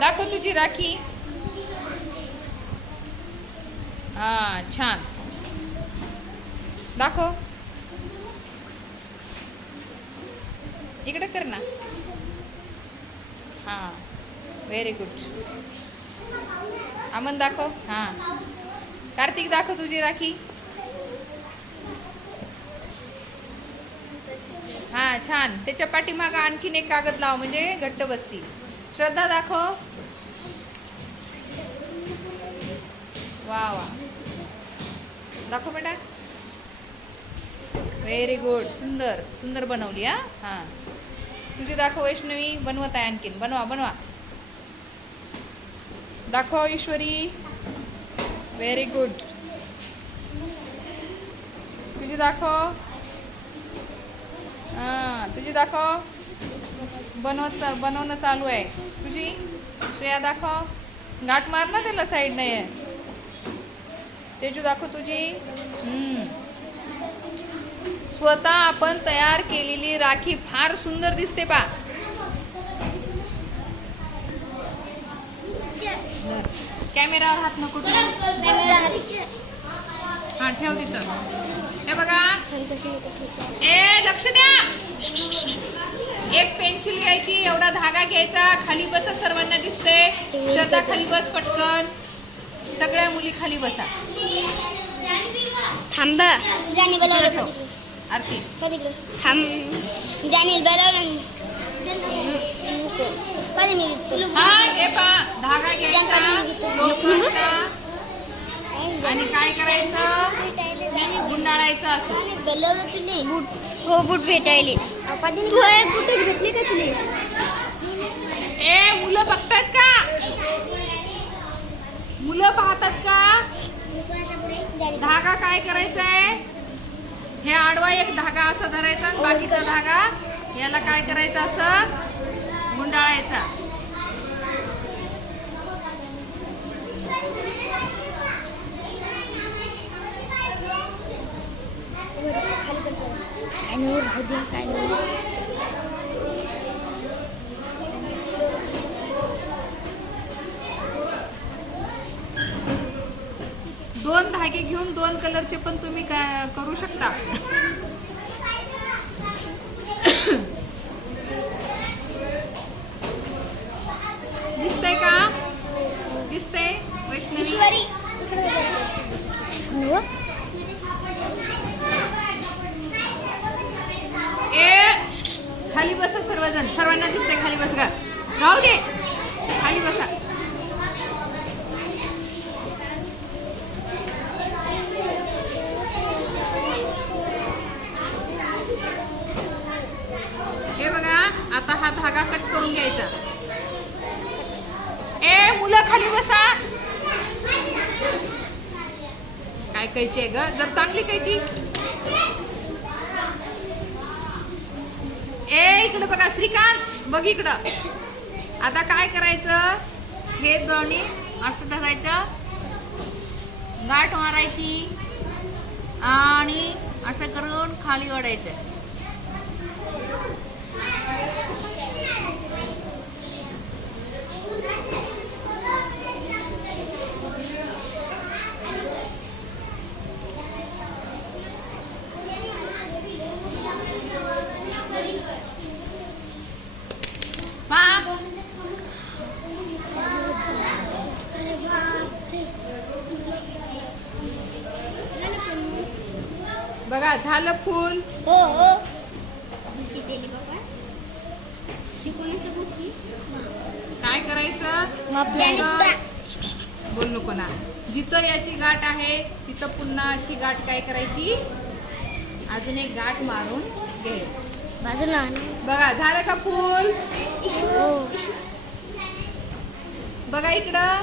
दाखव तुझी राखी. हा छान. दाखव. इकडे कर ना. हां व्हेरी गुड अमन दाखव. हां. कार्तिक दाखव तुझी राखी. हां छान. त्याच्या पाठीमागं आणखीन एक कागद लाव म्हणजे घट्ट बसती श्रद्धा दाखव. वा वा. दाखव बेटा. व्हेरी गुड सुंदर. सुंदर बनवली हा? हां. तुझी दाखव वैष्णवी. बनवत आहे आणखीन. बनवा बनवा. दाखव ईश्वरी व्हेरी गुड तुझी दाखव. हां तुझी दाखव. बनवत बनवणं चालू आहे. तुझी? श्रेया दाखव. गाठ मार ना त्याला साईड नाही आहे तेजू दाखव तुझी. स्वतः आपण तयार केलेली राखी फार सुंदर दिसते पा. कॅमेरावर हात नको ठेवू. हा ठेव तिथं. हे बघा. ए लक्ष द्या. एक पेन्सिल घ्यायची एवढा धागा घ्यायचा. खाली बसा सर्वांना दिसते श्रद्धा खाली बस पटकन. सगळ्या मुली खाली बसा. थांबा. आरती. थांब. पा धागा घ्यायचा आणि काय करायचं? गुंडाळायचं असं. बोलावलं तुले बूट हो बूट भेटायले. तू हे बूट घेतली का तुले? ए मुलं बघतात का? मुलं पाहतात का? धागा काय करायचा आहे हे आडवा एक धागा असा धरायचा आणि बाकीचा धागा याला काय करायचं असं? गुंडाळायचा. काय नाही राहू दे काय नाही. दोन धागे घेऊन दोन कलरचे पण तुम्ही का- करू शकता? दिसतंय का? दिसतंय वैष्णवी ईश्वरी हो ए खाली बसा सर्वजण. सर्वांना दिसतंय खाली बस. गा राहू दे. खाली बसा. हे बघा आता हा धागा कट करून घ्यायचा. ए मुलं खाली बसा. काय कैची आहे ग? जर चांगली कैची? ए इकडं बघा श्रीकांत बघ इकडं. आता काय करायचं? हे दोन्ही असं धरायचं. गाठ मारायची आणि असं करून खाली ओढायचं. बघा झालं फुल. हो हो. दिली बाबा. ती कोणाचं बूट काय करायचं? आपल्याला बोल नको ना. जिथं याची गाठ आहे तिथं पुन्हा अशी गाठ काय करायची? अजून एक गाठ मारून घ्यायची बाजूला. बघा झालं का फुल? हो. बघा इकडं.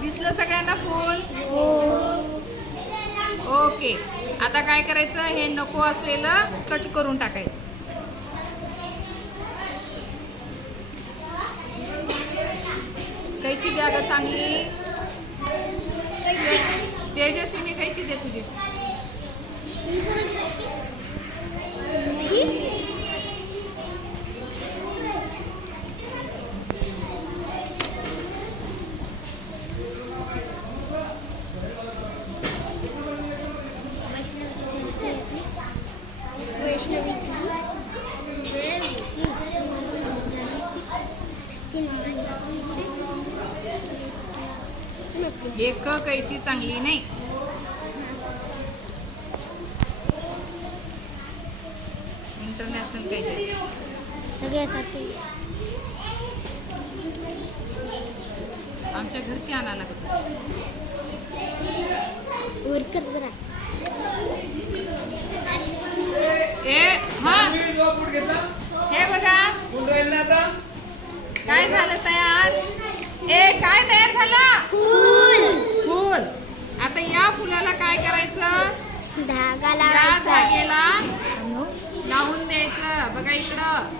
दिसलं सगळ्यांना फुल? ओके. आता काय करायचं? हे नको असलेलं कट करून टाकायचं. कैची द्या ग चांगली तेजस्वीने कैची दे तुझी? एक कैची चांगली नाही. इंटरनॅशनल कैची. सगळ्यासाठी. आमच्या घरची आणा लागत. होती. वर कर जरा. ए हा. हे बघा. काय झालं तयार? ए काय तयार झालं? फूल. फूल. आता या फुलाला काय करायचं? धागा या लावायचा. धागेला लावून द्यायचं. बघा इकडं.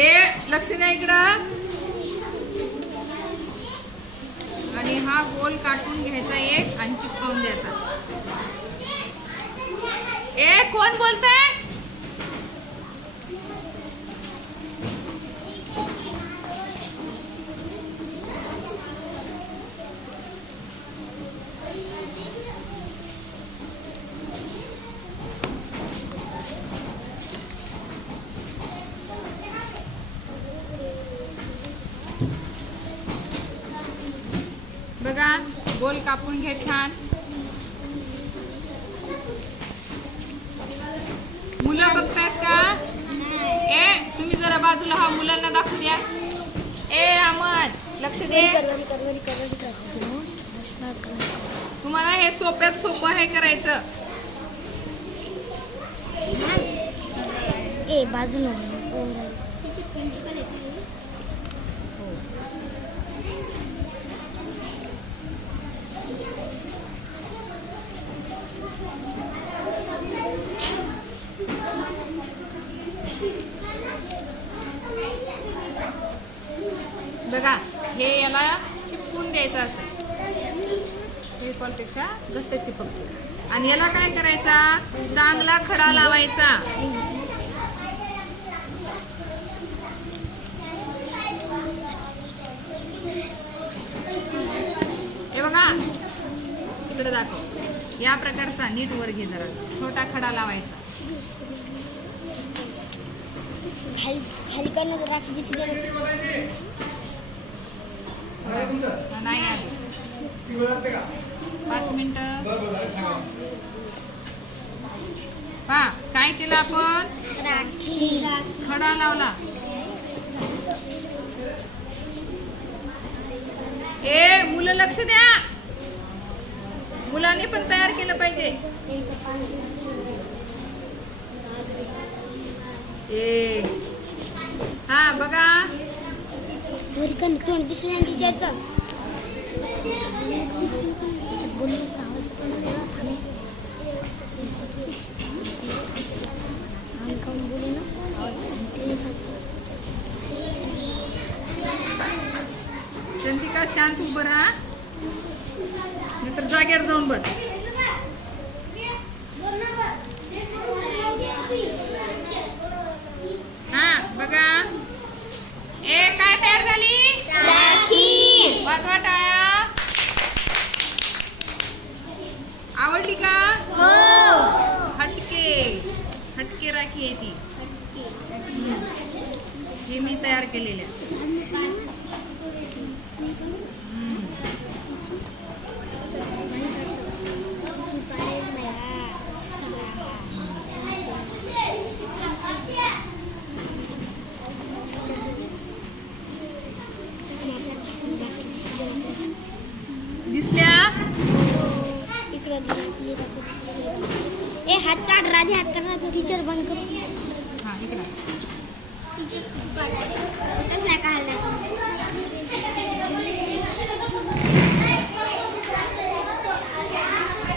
ए लक्ष द्या इकडं आणि हा गोल काटून घ्यायचा एक आणि चिपकवून द्यायचा. ए कोण बोलतंय? बघा गोल कापून घे छान. मुलं बघतायत का? ए तुम्ही जरा बाजूला हा मुलांना दाखवू द्या. ए अमन लक्ष दे. तुम्हाला हे सोप्यात सोपं आहे करायचं. ए बाजूला. बघा हे याला चिपकून द्यायचं असं. हे पेक्षा घट्ट चिपकतो आणि याला काय करायचा? चांगला खडा लावायचा. हे बघा या प्रकारचा नीट वर घे जरा. छोटा खडा लावायचा. नाही आली. पाच मिनिट. पा काय केलं आपण? खडा लावला. ए मुलं लक्ष द्या. मुलांनी पण तयार केलं पाहिजे. ए. हा बघा. तोंड दिसून तिच्याचं चंदिका शांत उभं राहा. जागेवर जाऊन बस. हा बघा. ए काय तयार झाली? राखी. वाजवा टाळ्या आवडली का? हो. हटके. हटके राखी आहे ती. ही मी तयार केलेली दिसल्या? ए हात काढ राधे हात काढ राधे टीचर बंद कर. हा इकडं. टीचर काढ नाही काढला